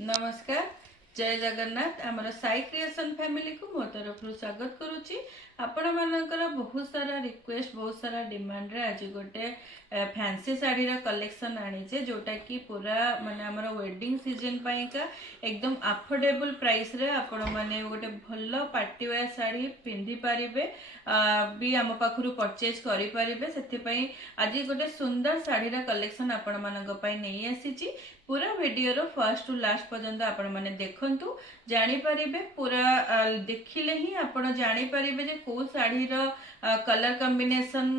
नमस्कार जय जगन्नाथ आमर साई क्रिएशन फैमिली को मो तरफ स्वागत करुच्ची आपण मानकर बहुत सारा रिक्वेस्ट बहुत सारा डिमांड रे आज गोटे फैंसी साड़ी कलेक्शन आनीचे जोटा कि पूरा माने हमर वेडिंग सीजन पाइका एकदम अफोर्डेबल प्राइस रे आपण माने गोटे भल पार्टी वेयर साड़ी पिंधि पारिबे भी आम पाखरु परचेज करि पारिबे सेति पई आज गोटे सुंदर साड़ी कलेक्शन आपण मानक पई नै आसीची पूरा वीडियो रो फर्स्ट टू लास्ट पर्यंत आपण माने देखंतु जानि परिबे पूरा देखिले ही आपण जानि परिबे जे को साड़ी रो कलर कॉम्बिनेशन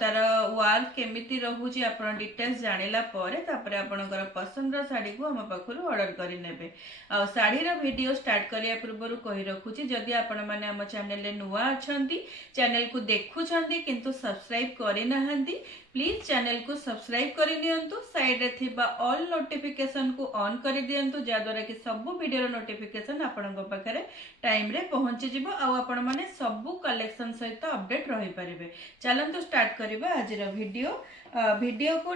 तार वर्क केमिति रहूची आपण डिटेल्स जानिला परे तापरे आपणकर पसंद रो साड़ी को हम पाखरु ऑर्डर करि नेबे आ साड़ी रो वीडियो स्टार्ट करिया पूर्वरु कहि रखुची जदि आपण माने हम चैनल ले नुवा अछंती चैनल को देखुछंती किंतु सब्सक्राइब करि नहंती प्लीज चैनल को सब्सक्राइब करि नियंतु साइड रे थिबा ऑल नोटिफिकेशन को ऑन करि दियंतु जा द्वारा कि सब वीडियो नोटिफिकेशन आपन को पाखरे टाइम रे पहुंची जिवो आ आपन माने सब कलेक्शन सहित अपडेट रहि परिबे। चलंतु स्टार्ट करिबा आज रो वीडियो को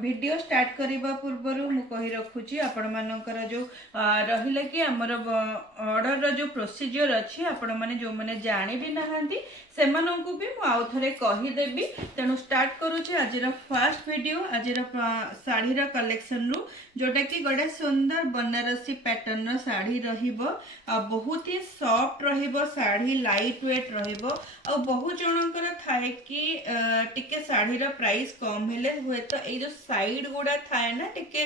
वीडियो स्टार्ट करिबा पूर्वरु मु कहि रखुची आपण मानकर जो रहिला कि हमर ऑर्डर रो जो प्रोसीजर अछि आपण माने जो माने जानि भी नहांती सेमानंकु भी मु आउ थरे कहि देबी तेनु स्टार्ट करूची आज रो फर्स्ट वीडियो आज रो साड़ी रो कलेक्शन रु जोटा कि गोटे सुंदर बनारसी पैटर्न रो साड़ी रहिबो बहुत ही सॉफ्ट रहिबो साड़ी लाइट वेट रहिबो आ बहुत जनकर थाए कि टिके साड़ी रो प्राइस कम हेले हुए तो ये जो साइड गुड़ा थाए ना टिके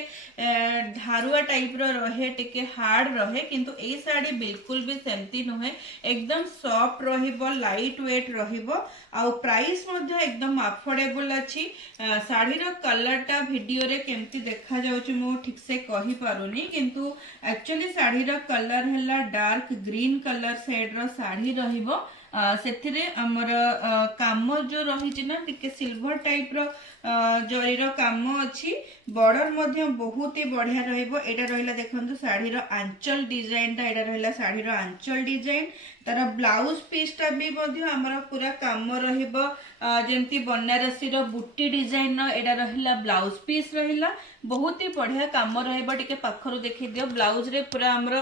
धारुआ टाइप रो रहे टिके हार्ड रहे किंतु ए साड़ी बिल्कुल भी सेमती नुहे एकदम सॉफ्ट रहिबो लाइट वेट रहिबो आ प्राइस मध्ये एकदम अफोर्डेबल अछि साड़ी रो कलर टा वीडियो रे केमती देखा जाउछ मो ठीक से कहि पारुनी किंतु एक्चुअली साड़ी रो कलर हैला डार्क ग्रीन कलर शेड रो साड़ी रहिबो सेथिरे हमर काम जो रही ना टिके सिल्वर टाइप रो जरी रो काम अछि बॉर्डर मध्ये बहुत ही बढ़िया रहिबो एटा रहिला देखंतु साड़ी रो आंचल डिजाइन ता एटा रहिला साड़ी रो आंचल डिजाइन तार ब्लाउज पीस टा भी मध्ये हमर पूरा काम रहिबो जेमती बनारसी रो बुट्टी डिजाइन रो एटा रहिला ब्लाउज पीस रहिला बहुत ही बढ़िया काम रहिबो टिके पाखरु देखि दियो ब्लाउज रे पूरा हमर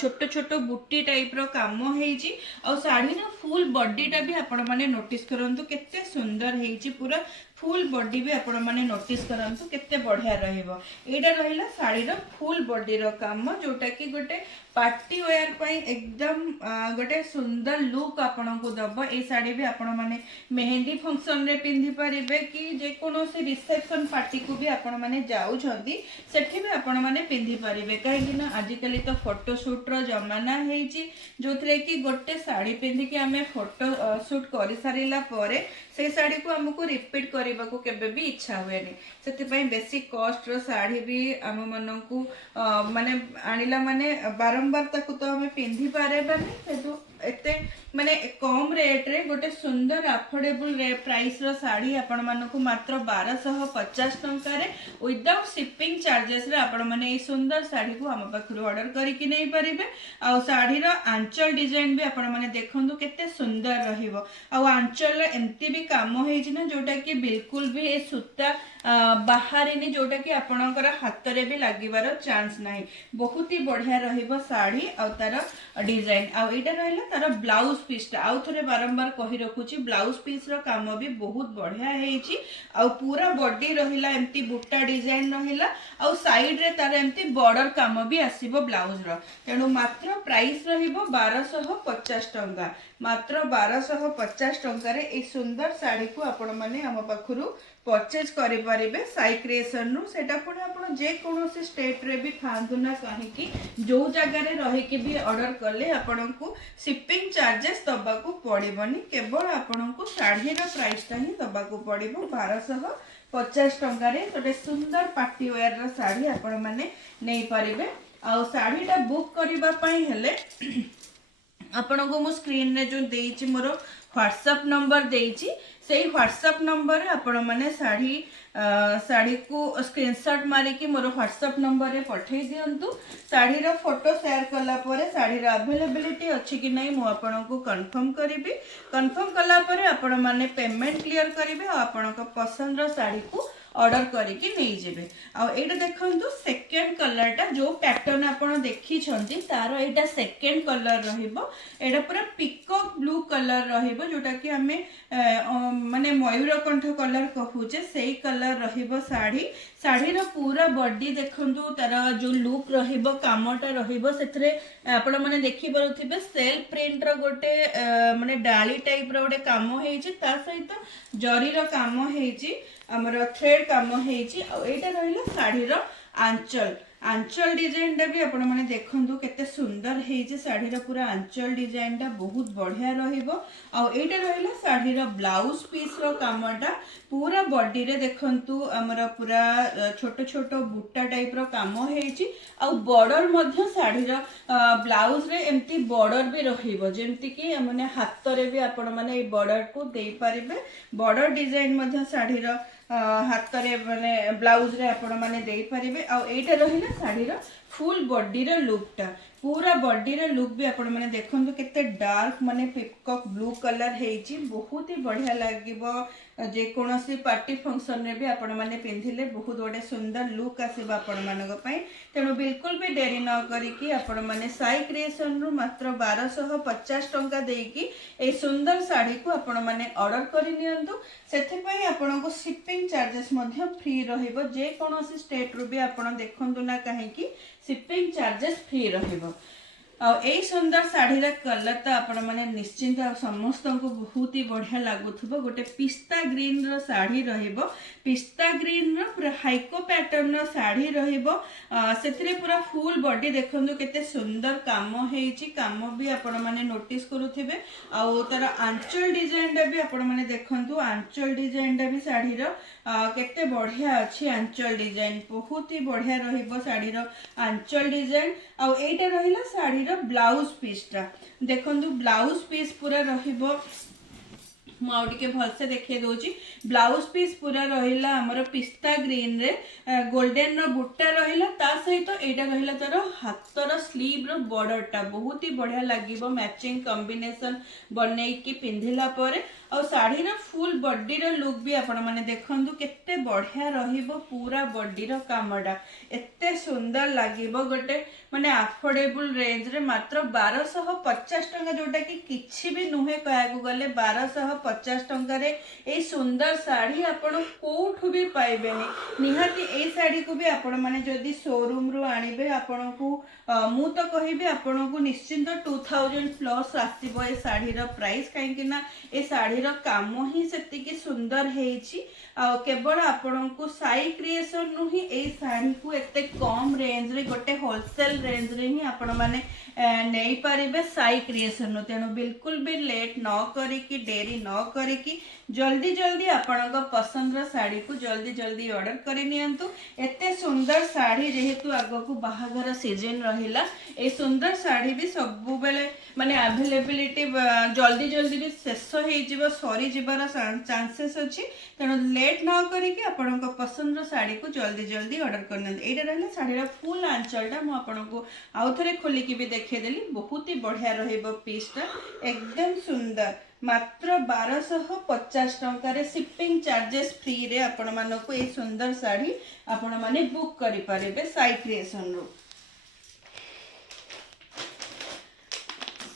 छोटो छोटो बुट्टी टाइप रो काम हेची और साड़ी रो फुल बॉडी टा भी आपण माने नोटिस करंतु केते सुंदर हेची पूरा फुल बॉडी भी आपण माने नोटिस करंतु केते बढ़िया रहिबो एटा रहिला साड़ी रो फुल बॉडी रो काम जोटा कि गोटे पार्टी वेयर पई एकदम गोटे सुंदर लुक आपण को दबो ए साड़ी भी आपण माने मेहंदी फंक्शन रे पिंधि परिबे कि जे कोनो से रिसेप्शन पार्टी को भी आपण माने जाउ छथि सेठी भी आपण माने पिंधि परिबे काहे कि ना आज कली तो फोटो शूट रो जमाना हेची जोथरे कि गोटे साड़ी पिंधि कि हमें फोटो शूट करि सारिला परे से साड़ी को हमको रिपीट करबा को केबे भी इच्छा हुएनी सेति पई बेसी कॉस्ट रो साड़ी भी हम मन को माने आनिला माने बारंबार ताकू तो हमें पिंधि पारेबानी सेतु एते माने कम रेट रे गोटे सुंदर अफोर्डेबल प्राइस रो साड़ी आपण मानको मात्र 1250 टंका रे विदाउट शिपिंग चार्जेस रे आपण माने ए सुंदर साड़ी को हम पाखरु ऑर्डर करि कि नै परिबे आ साड़ी रो आंचल डिजाइन भी आपण माने देखंतु केते सुंदर रहिबो आ आंचल एम्ति भी काम हेछि ना जोटा कि बिल्कुल भी ए सूता बाहरिनी जोटा कि आपणकर हाथ रे भी लागिबार चांस नाही बहुत ही बढ़िया रहिबो साड़ी आ तार डिजाइन आ एटा रहला तार ब्लाउज पीस टा आउ थरे बारंबार कहि रखुची ब्लाउज पीस रो काम भी बहुत बढ़िया हेछि आ पूरा बॉडी रहिला एम्ति बुट्टा डिजाइन रहिला आ साइड रे तार एम्ति बॉर्डर काम भी आसीबो ब्लाउज रो तेनु मात्र प्राइस रहिबो 1250 टंका मात्र 1250 टंका रे ए सुंदर साड़ी को आपण माने हम पाखरु परचेज करि परिबे साई क्रिएशन नु सेटा पुणी आपण जे कोनोसी स्टेट रे भी थांतु ना काहे कि जो जगह रे रही के भी ऑर्डर करले आपण को शिपिंग चार्जेस दबा को पड़िबनी केवल आपण को साड़ी रो प्राइस ता ही दबा को पड़िबो 1250 टंका रे तोटे सुंदर पार्टी वेयर रो साड़ी आपण माने नै परिबे आ साड़ी टा बुक करबा पई हेले आपण को मो स्क्रीन रे जो देइछि मोर व्हाट्सएप नंबर देइछि सेही व्हाट्सएप नंबर रे आपण माने साड़ी को स्क्रीनशॉट मारी कि मोर व्हाट्सएप नंबर रे पठै दियंतु साड़ी रो फोटो शेयर कला परे साड़ी रो अवेलेबिलिटी अछि कि नै मु आपण को कंफर्म करिबी कंफर्म कला परे आपण माने पेमेंट क्लियर करिवे आ आपण को पसंद रो साड़ी को ऑर्डर करके नहीं जेबे। आ एटा देखंतु सेकंड कलर टा जो पैटर्न आपण देखि छंती तार एटा सेकंड कलर रहिबो। एटा पूरा पिकॉक ब्लू कलर रहिबो जोटा कि हमें माने मयूरकंठ कलर कहूचे सेही कलर रहिबो साड़ी। साड़ी रो पूरा बॉडी देखंतु तार जो लुक रहिबो कामटा रहिबो सेथरे आपण माने देखि परुथिबे सेल्फ प्रिंट रो गोटे माने डाली टाइप रो गोटे काम हेछि ता सहित जरी रो काम हेछि हमर थ्रेड काम हेछि। आ एटा रहिला साड़ी रो आंचल आंचल डिजाइन टा भी आपण माने देखंतु केते सुंदर हेछि। साड़ी रो पूरा आंचल डिजाइन टा बहुत बढ़िया रहिबो। आ एटा रहिला साड़ी रो ब्लाउज पीस रो कामटा पूरा बॉडी रे देखंतु हमर पूरा छोट छोट बूटा टाइप रो काम हेछि। आ बॉर्डर मध्य साड़ी रो ब्लाउज रे एम्ति बॉर्डर भी रहिबो जेम्ति कि माने हाथ रे भी आपण माने ए बॉर्डर को देई परिबे। बॉर्डर डिजाइन मध्य साड़ी रो हाथ रे माने ब्लाउज रे आपण माने देई परिबे। आ एटा रहिला साड़ी रो फुल बॉडी रे लुक टा पूरा बॉडी रे लुक भी आपण माने देखंतु केते डार्क माने पिकॉक ब्लू कलर हेछि। बहुत ही बढ़िया लागिबो जे कोनोसी पार्टी फंक्शन रे भी आपण माने पिंधिले बहुत गोटे सुंदर लुक आसीबा आपण मानक पई। तेणु बिल्कुल भी देरी न करिकी आपण माने साई क्रिएशन रु मात्र 1250 टंका देकी ए सुंदर साड़ी को आपण माने ऑर्डर करि नियंतु। सेथे पई आपण को शिपिंग चार्जेस मध्ये फ्री रहिबो। जे कोनोसी स्टेट रु भी आपण देखंतु ना काहे कि शिपिंग चार्जेस फ्री रहिबो। ए सुंदर साड़ी कलर तो आपण माने निश्चिंत समस्त को बहुत ही बढ़िया लगुथबो। गोटे पिस्ता ग्रीन रो साड़ी रहिबो। पिस्ता ग्रीन रो पूरा हाइको पैटर्न रो साड़ी रहिबो। सेथिरे पूरा फुल बॉडी देखंतु केते सुंदर काम हेछि। काम भी आपण माने नोटिस करूथिबे। आ तार आंचल डिजाइन टा भी आपण माने देखंतु आंचल डिजाइन टा भी साड़ी रो केते बढ़िया अछि। आंचल डिजाइन बहुत ही बढ़िया रहिबो साड़ी रो आंचल डिजाइन। आ एटा रहिला साड़ी ब्लाउज पीस टा देखंतु ब्लाउज पीस पूरा रहिबो। मुझे भलसे देखिए दूची ब्लाउज पीस पूरा रहिला हमर पिस्ता ग्रीन रे गोल्डन रो बूटा रहिला ता सहित एटा रहिला तार हाथर स्लीव रो बॉर्डर टा बहुत ही बढ़िया लागिबो। मैचिंग कॉम्बिनेशन बनै की पिंधिला परे और साड़ी रो फुल बॉडी रो लुक भी आपण माने देखंतु केते बढ़िया रहिबो। पूरा बॉडी रो कामडा एते सुंदर लागिबो। गोटे माने अफोर्डेबल रेंज रे मात्र 1250 टंका जोटा कि किछि भी नुहे कहू गले 1250 टंका रे ए सुंदर साड़ी आपण कोठु भी पाइबेनी। निहाती ए साड़ी को भी आपण माने जदी शोरूम रो आनिबे आपण को मु तो कहिबे आपण को निश्चिंत 2000 प्लस आसीबो ए साड़ी रो प्राइस। काहे कि ना ए साड़ी रो काम ही सेति कि सुंदर हेछि। आ केवल आपण को साई क्रिएशन नु ही ए साड़ी को एते कम रेंज रे गोटे होलसेल रेंज रे ही आपण माने नहीं पारिबे साई क्रिएशन नु। तेणु बिल्कुल भी लेट न करी कि देरी न करी कि जल्दी जल्दी आपण को पसंद रो साड़ी को जल्दी जल्दी ऑर्डर करि नियंतु। एते सुंदर साड़ी जेहेतु आगो को बाहागर सीजन रहिला ए सुंदर साड़ी भी सबु बेले माने अवेलेबिलिटी जल्दी जल्दी भी शेष हो जिवो सरी जिबार चांसेस अछि। तेणु लेट न करी कि आपण को पसंद रो साड़ी को जल्दी जल्दी ऑर्डर करन। एटा रहले साड़ी रो फुल आंचलटा मु आपण को आउ थरे खोली कि भी देखे देली। बहुत ही बढ़िया रहिबो पीसटा एकदम सुंदर मात्र 1250 टंका रे शिपिंग चार्जेस फ्री रे आपण मानो को ए सुंदर साड़ी आपण माने बुक करि परिबे साई क्रिएशन रो।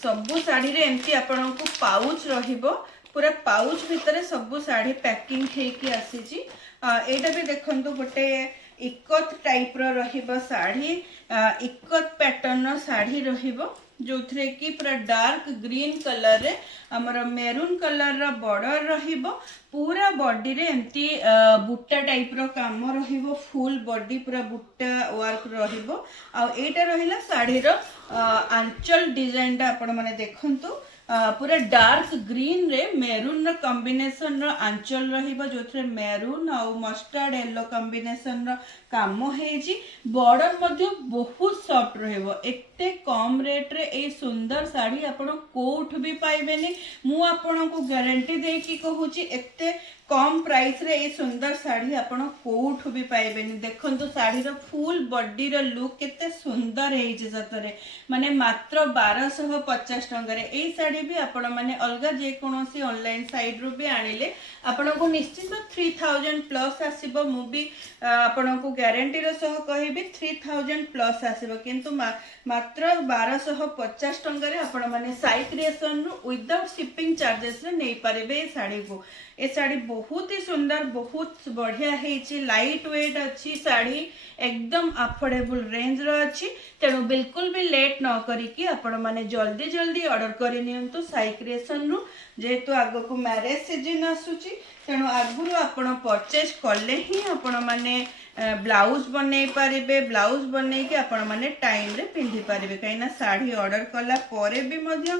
सबु साड़ी रे एमती आपण को पाउच रहिबो। पूरा पाउच भितर सबु साड़ी पैकिंग हेकी आसीची। एटा भी देखंतु गोटे इकत टाइप रो रहिबो साड़ी। इकत पैटर्न रो साड़ी रहिबो जो थरे की पूरा डार्क ग्रीन कलर रे हमर मेरून कलर रो बॉर्डर रहिबो। पूरा बॉडी रे एमती बूटा टाइप रो काम रहिबो। फुल बॉडी पूरा बूटा वर्क रहिबो। आ एटा रहिला साड़ी रो आंचल डिजाइन टा आपण माने देखंतु पूरा डार्क ग्रीन रे मेरून रो कॉम्बिनेशन रो आंचल रहिबो जो थरे मेरून आ मस्टर्ड येलो कॉम्बिनेशन रो काम है। बॉर्डर मध्य बहुत सॉफ्ट रहिबो। एते कम रेट रे ए सुंदर साड़ी आपण कोठ भी पाइबेनी। मु आपण को गारंटी दे कि कहूची एते कम प्राइस रे ए सुंदर साड़ी आपण कोठ भी पाइबेनी। देखंतु साड़ी रो फुल बॉडी रो लुक केते सुंदर है सतरे, माने मात्र 1250 टंका रे ए साड़ी भी आपण माने अलगा जे कोनोसी ऑनलाइन साइट रो भी आनिले आपण को निश्चित 3000 प्लस आसीबो। मु भी आपण को गारंटी रो सह कहबी 3000 प्लस आसीबो, किंतु मात्र 1250 टंका रे आपण माने साई क्रिएशन रो विदाउट शिपिंग चार्जेस रे नै पारिबे ए साड़ी को। ए साड़ी बहुत ही सुंदर, बहुत बढ़िया है, लाइट वेट अच्छी साड़ी, एकदम अफोर्डेबल रेंज रो अच्छी। तेणु बिल्कुल भी लेट न करिकी आपण माने जल्दी जल्दी ऑर्डर करि नियंतु साई क्रिएशन रो। जेहेतु आगो को मैरिज सीजन आसुची तेणु आगुरु आपण परचेज कले ही आपण माने ब्लाउज बनै पारिबे। ब्लाउज बनै के आपण माने टाइम रे पिंधि पारिबे, कहिना साड़ी ऑर्डर कला परे भी मध्य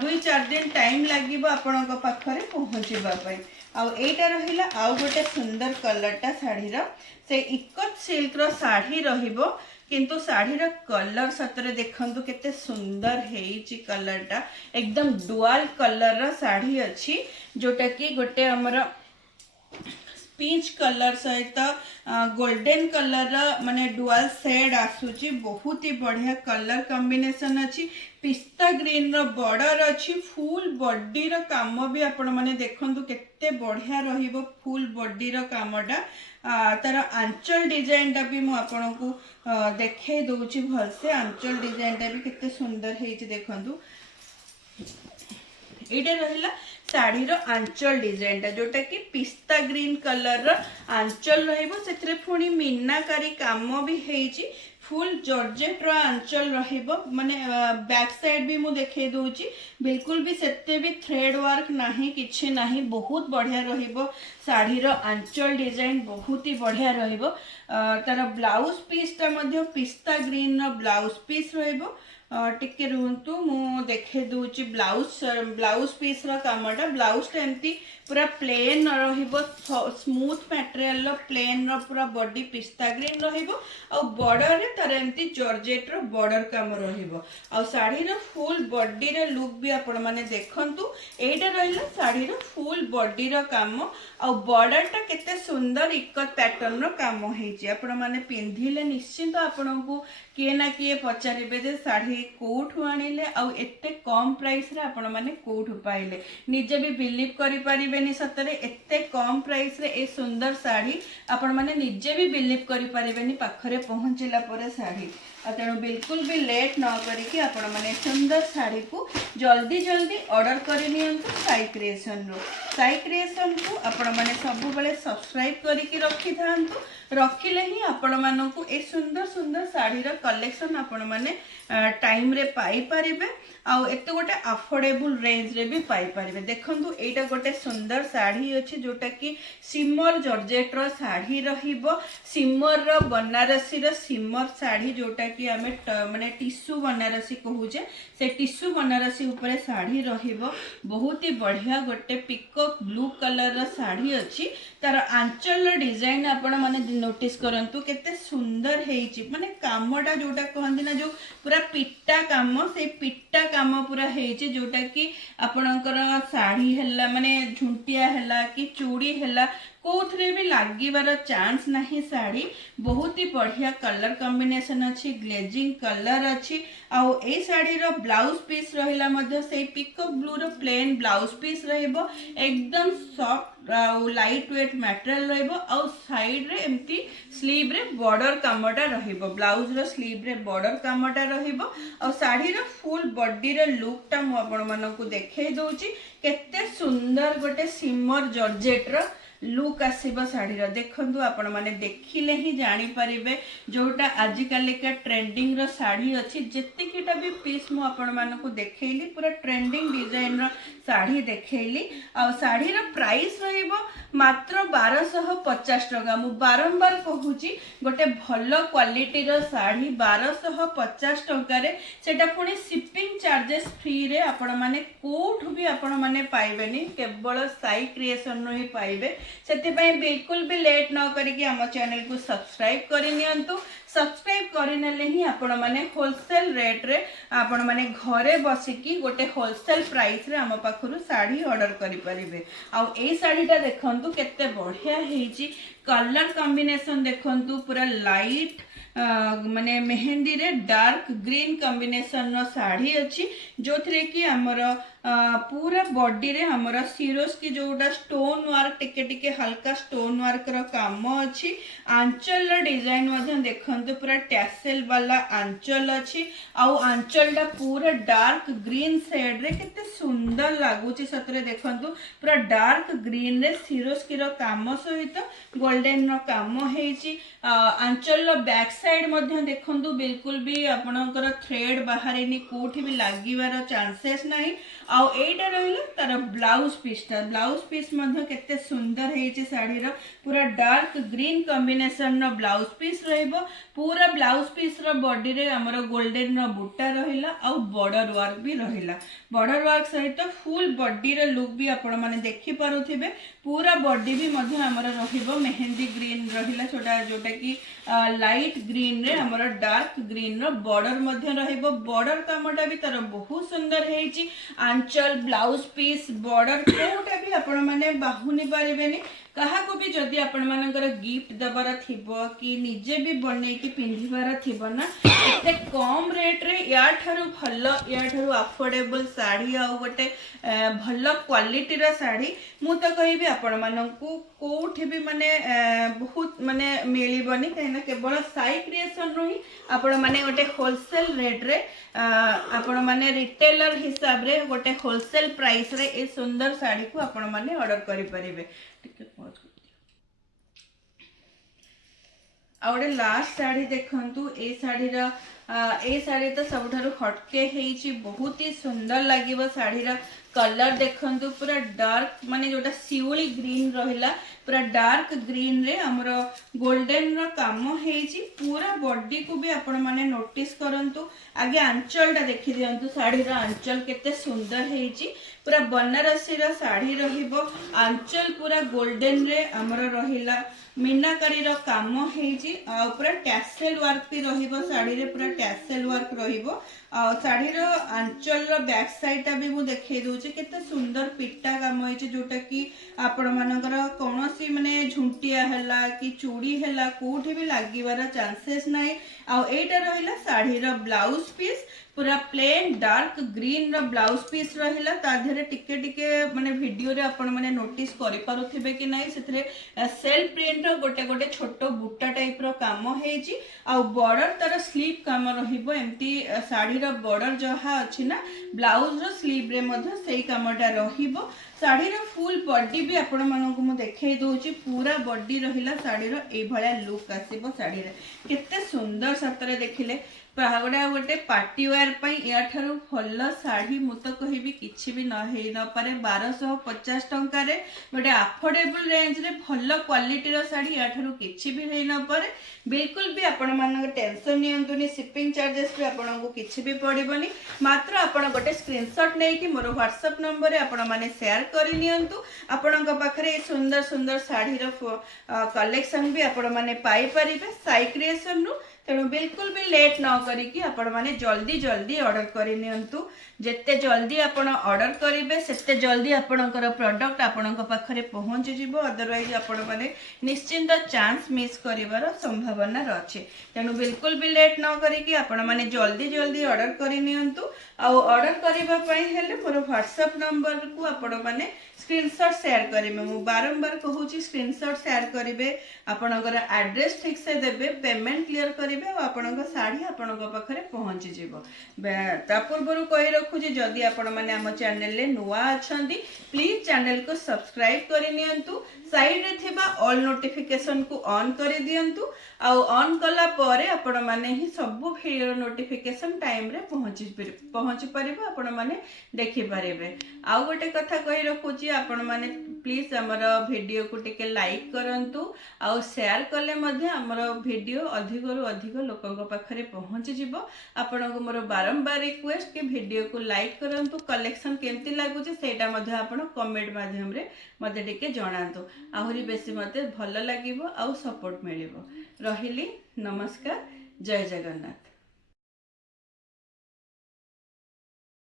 2-4 दिन टाइम लागिबो आपण को पाखरे पहुंचीबा पई। आ एटा रहिला आउ गोटे सुंदर कलरटा साड़ी रो, से इकत सिल्क रो साड़ी रहिबो, किंतु साड़ी रो कलर सतरे देखंतु केते सुंदर हेइची। कलरटा एकदम डुअल कलर रो साड़ी अछि, जोटा कि गोटे हमर पीच कलर सहित गोल्डन कलर माने डुअल शेड आसुची। बहुत ही बढ़िया कलर कॉम्बिनेशन अच्छी। पिस्ता ग्रीन रो बॉर्डर अच्छी। फुल बॉडी रो काम भी आपण माने देखंतु केते बढ़िया रहिबो। फुल बॉडी रो कामटा तार आंचल डिजाइन टा भी मु आपण को देखे दउची भलसे। आंचल डिजाइन टा भी केते सुंदर हेइची देखंतु। एटा रहिला साड़ी रो आंचल डिजाइन टा, जोटा कि पिस्ता ग्रीन कलर रो आंचल रहिबो। सेतरे पुणी मीनाकारी काम भी हेइची। फुल जॉर्जेट रो आंचल रहिबो, माने बैक साइड भी मु देखे दउची, बिल्कुल भी सेते भी थ्रेड वर्क नाही, किछि नाही, बहुत बढ़िया रहिबो। साड़ी रो आंचल डिजाइन बहुत ही बढ़िया रहिबो। तार ब्लाउज पीस टा मध्य पिस्ता ग्रीन रो ब्लाउज पीस रहिबो। टिके रुहतु मु देखे दूची ब्लाउज पीस रो कामटा। ब्लाउज टा एमती पूरा प्लेन रहिबो, स्मूथ मटेरियल रो प्लेन रो पूरा बॉडी पिस्ता ग्रीन रहिबो। आ बॉर्डर रे तार एमती जॉर्जेट रो बॉर्डर काम रहिबो। आ साड़ी रो फुल बॉडी रो लुक भी आपण माने देखंतु। एटा रहिला साड़ी रो फुल बॉडी रो काम। आ बॉर्डर टा केते सुंदर इकत पैटर्न रो काम हेची। आपण माने पिंधिले निश्चित आपण को किए ना किए पचारिबे जे साड़ी कोठु आनिले आ एते कम प्राइस रे आपण माने कोठु पाइले। निजे भी बिलीव करि परिबेनी सतरे एते कम प्राइस रे ए सुंदर साड़ी आपण माने निजे भी बिलीव करि परिबेनी पाखरे पहुंचिला परे साड़ी। तेणु बिल्कुल भी लेट न करिकी आपण माने सुंदर साड़ी को जल्दी जल्दी ऑर्डर करि नियंतु साई क्रिएशन रो। साई क्रिएशन को आपण माने सब बेले सब्सक्राइब करिकी रखि थांतु, रखिले ही आपण मानकु ए सुंदर सुंदर साड़ी रो कलेक्शन आपण माने टाइम रे पाई परिबे। आउ एते गोटे अफोर्डेबल रेंज रे भी पाई परिबे। देखंतु एटा गोटे सुंदर साड़ी अछि, जोटा कि सिमर जॉर्जेट रो साड़ी रहिबो। सिमर रो बनारसी रो सिमर साड़ी, जोटा कि आमे माने टिश्यू बनारसी कहूजे, से टिश्यू बनारसी ऊपर साड़ी रहिबो। बहुत ही बढ़िया गोटे पिकॉक ब्लू कलर रो साड़ी अछि। तार आंचल डिजाइन आपण माने नोटिस करंतु केते सुंदर हेइची। माने कामटा जोटा कहंदी ना जो पूरा पिट्टा काम, से पिट्टा काम पूरा हेइची, जोटा कि आपणकर साड़ी हैला माने झुंटिया हैला कि चूड़ी हैला कोथरे भी लागिबार चांस नहीं। साड़ी बहुत ही बढ़िया कलर कॉम्बिनेशन अच्छी, ग्लेजिंग कलर अच्छी। आउ ए साड़ी रो ब्लाउज पीस रहिला मध्य से पिकअप ब्लू रो प्लेन ब्लाउज पीस रहिबो। एकदम सॉफ्ट आउ लाइट वेट मटेरियल रहिबो। आउ साइड रे एम्ती स्लीव रे बॉर्डर कामटा रहिबो। ब्लाउज रो स्लीव रे बॉर्डर कामटा रहिबो। आउ साड़ी रो फुल बॉडी रे लुक टा मु आपण मानकु देखे दउची। केते सुंदर गोटे सिमर जॉर्जेट रो लुक आसीबो साड़ी रो। देखंतु आपण माने देखिले ही जानि परिबे जोटा आजिकाली का ट्रेंडिंग रो साड़ी अछि। जेतिकिटा भी पीस मु आपण मानकु देखैली पूरा ट्रेंडिंग डिजाइन रो साड़ी देखैली। आ साड़ी रो प्राइस रहिबो मात्र 1250 टका। मु बारंबार कहूची गोटे भल क्वालिटी रो साड़ी 1250 टकर सेटा पुणी शिपिंग चार्जेस फ्री रे आपण माने कोठु भी आपण माने पाइबेनी, केवल साई क्रिएशन रो ही पाइबे। सेति पई बिल्कुल भी लेट न करिकि हम चैनल को सब्सक्राइब करि नियंतु। सब्सक्राइब करिनेले ही आपण माने होलसेल रेट रे आपण माने घरे बसिकी गोटे होलसेल प्राइस रे हम पाखरु साड़ी ऑर्डर करि परिबे। आ एई साड़ीटा देखंतु केते बढ़िया हेची, कलर कॉम्बिनेशन देखंतु पूरा लाइट माने मेहंदी रे डार्क ग्रीन कॉम्बिनेशन रो साड़ी अच्छी, जो थरे कि हमर पूरा बॉडी रे हमर सिरोस की जोटा स्टोन वर्क टिके टिके हल्का स्टोन वर्क रो काम अच्छी। आंचल रो डिजाइन मध्ये देखंतु पूरा टैसल वाला आंचल अच्छी। आउ आंचल टा पूरा डार्क ग्रीन शेड रे केते सुंदर लागुची। सतरे देखंतु पूरा डार्क ग्रीन रे सिरोस की रो काम सहित गोल्डन रो काम हेची। आंचल रो बैक साइड मध्ये देखंतु बिल्कुल भी आपणकर थ्रेड बाहरिनी कोठी भी लागिवार चांसेस नाही। आउ एटा रहिला तार ब्लाउज पीस मध्ये केते सुंदर हेची साड़ी रो पूरा डार्क ग्रीन कॉम्बिनेशन रो ब्लाउज पीस रहइबो। पूरा ब्लाउज पीस रो बॉडी रे हमर गोल्डन रो बूटा रहिला, आउ बॉर्डर वर्क भी रहिला। बॉर्डर वर्क सहित फुल बॉडी रो लुक भी आपण माने देखि पारुथिबे। पूरा बॉडी भी मध्ये हमर रहिबो मेहंदी ग्रीन रहिला, जोटा कि लाइट ग्रीन रे हमर डार्क ग्रीन रो बॉर्डर मध्ये रहिबो। बॉर्डर कामटा भी तार बहुत सुंदर हेची। आंचल ब्लाउज पीस बॉर्डर कोटा भी आपण माने बाहुनी पारिबेनी। कहा को भी जदि आपण मानकर गिफ्ट दबार थिबो कि निजे भी बनै कि पिंधिबार थिबो ना, एते कम रेट रे या थारु भल या थारु अफोर्डेबल साड़ी आ गोटे भल क्वालिटी रा साड़ी मु तो कहबी आपण मानकू कोठी भी माने बहुत माने मिलिबनी, कहिना केवल साई क्रिएशन रो ही आपण माने गोटे होलसेल रेट रे आपण माने रिटेलर हिसाब रे गोटे होलसेल प्राइस रे ए सुंदर साड़ी को आपण माने ऑर्डर करि परिबे। आउटे लास्ट साड़ी देखंतु ए साड़ी तो सबठारु हटके हेची, बहुत ही सुंदर लागिबो। साड़ी रा कलर देखंतु पूरा डार्क माने जोटा सिउली ग्रीन रहिला, पूरा डार्क ग्रीन रे हमरो गोल्डन रो काम हेची। पूरा बॉडी को भी आपण माने नोटिस करंतु। आगे आंचल टा देखि दियंतु, साड़ी रा आंचल केते सुंदर हेची। पूरा बनारसी रा साड़ी रहिबो, आंचल पूरा गोल्डन रे हमरो रहिला, मीनाकारी रो काम हेची। आ पूरा टैसल वर्क भी रहिबो साड़ी रे, पूरा टैसल वर्क रहिबो। आ साड़ी रो आंचल रो बैक साइड टा भी मु देखै दोछि केते सुंदर पिट्टा काम हेची, जोटा कि आपण मानकर कोनोसी माने झुंटिया हला कि चूड़ी हला कोठी भी लागिवार चांसेस नाही। आ एटा रहिला साड़ी रो ब्लाउज पीस, पूरा प्लेन डार्क ग्रीन रो ब्लाउज पीस रहिला। ता धरे टिके टिके माने वीडियो रे आपण माने नोटिस करि पारुथिबे कि नाही, सेथरे सेल्फ प्रिंट रो गोटे गोटे छोटो बूटा टाइप रो काम हेची। आ बॉर्डर तार स्लीव काम रहिबो, एम्ति साड़ी रो बॉर्डर जहा अछि ना ब्लाउज रो स्लीव रे मध्ये सेही कामटा रहिबो। साड़ी रो फुल बॉडी भी आपण मानकु मु देखै दोछि, पूरा बॉडी रहिला साड़ी रो ए भलिया लुक आसीबो। साड़ी रे केते सुंदर सतरे देखिले पहागड़ा गोटे पार्टी वेयर पई या थारु भल साड़ी मु तो कहबी किछि भी न हेई न पारे। 1250 टंका रे गोटे अफोर्डेबल रेंज रे भल क्वालिटी रो साड़ी या थारु किछि भी हेई न पारे। बिल्कुल भी आपण मानक टेंशन नियंतुनी, शिपिंग चार्जेस भी आपण को किछि भी पड़िबनी। मात्र आपण गोटे स्क्रीनशॉट नै कि मोर व्हाट्सएप नंबर रे आपण माने शेयर करि नियंतु। आपण को पाखरे सुंदर सुंदर साड़ी रो कलेक्शन भी आपण माने पाई परिबे साई क्रिएशन नु। तेणु बिल्कुल भी लेट न करिकी आपण माने जल्दी जल्दी ऑर्डर करि नियंतु। जेते जल्दी आपण ऑर्डर करिवे सेते जल्दी आपणकर प्रोडक्ट आपणक पाखरे पहुंच जिवो। अदरवाइज आपण माने निश्चिंत चांस मिस करिवार संभावना अछि। तेणु बिल्कुल भी लेट न करिकी आपण माने जल्दी जल्दी ऑर्डर करि नियंतु। आ ऑर्डर करिबा पई हेले मोर व्हाट्सएप नंबर को आपण माने स्क्रीनशॉट शेयर करिवे। मु बारंबार कहूची स्क्रीनशॉट शेयर करिवे, आपणकर एड्रेस ठीक से देबे, पेमेंट क्लियर करिवे और आपणक साड़ी आपणक पाखरे पहुंची जिवो। ता पूर्वरु कहि रखुची जदि आपण माने हम चैनल ले नुवा अछंती प्लीज चैनल को सब्सक्राइब करि नियंतु। साइड रे थिबा ऑल नोटिफिकेशन को ऑन करि दियंतु। आ ऑन कला परे आपण माने ही सब वीडियो नोटिफिकेशन टाइम रे पहुंची परिबो, आपण माने देखि परिबे। आ गोटे कथा कहि रखुची आपण माने प्लीज आमर वीडियो को टिके लाइक करंतु आउ शेयर कले मध्य आमर वीडियो अधिक रु अधिक लोकंक पाखरे पहुंची जिवो। आपनको मोर बारंबार रिक्वेस्ट कि वीडियो को लाइक करंतु, कलेक्शन केमती लागुची सेटा मध्य आपण कमेंट माध्यम रे मते टिके जणांतु, आहुरी बेसी मते भल लागिवो आउ सपोर्ट मिलिवो। रहिली, नमस्कार, जय जगन्नाथ।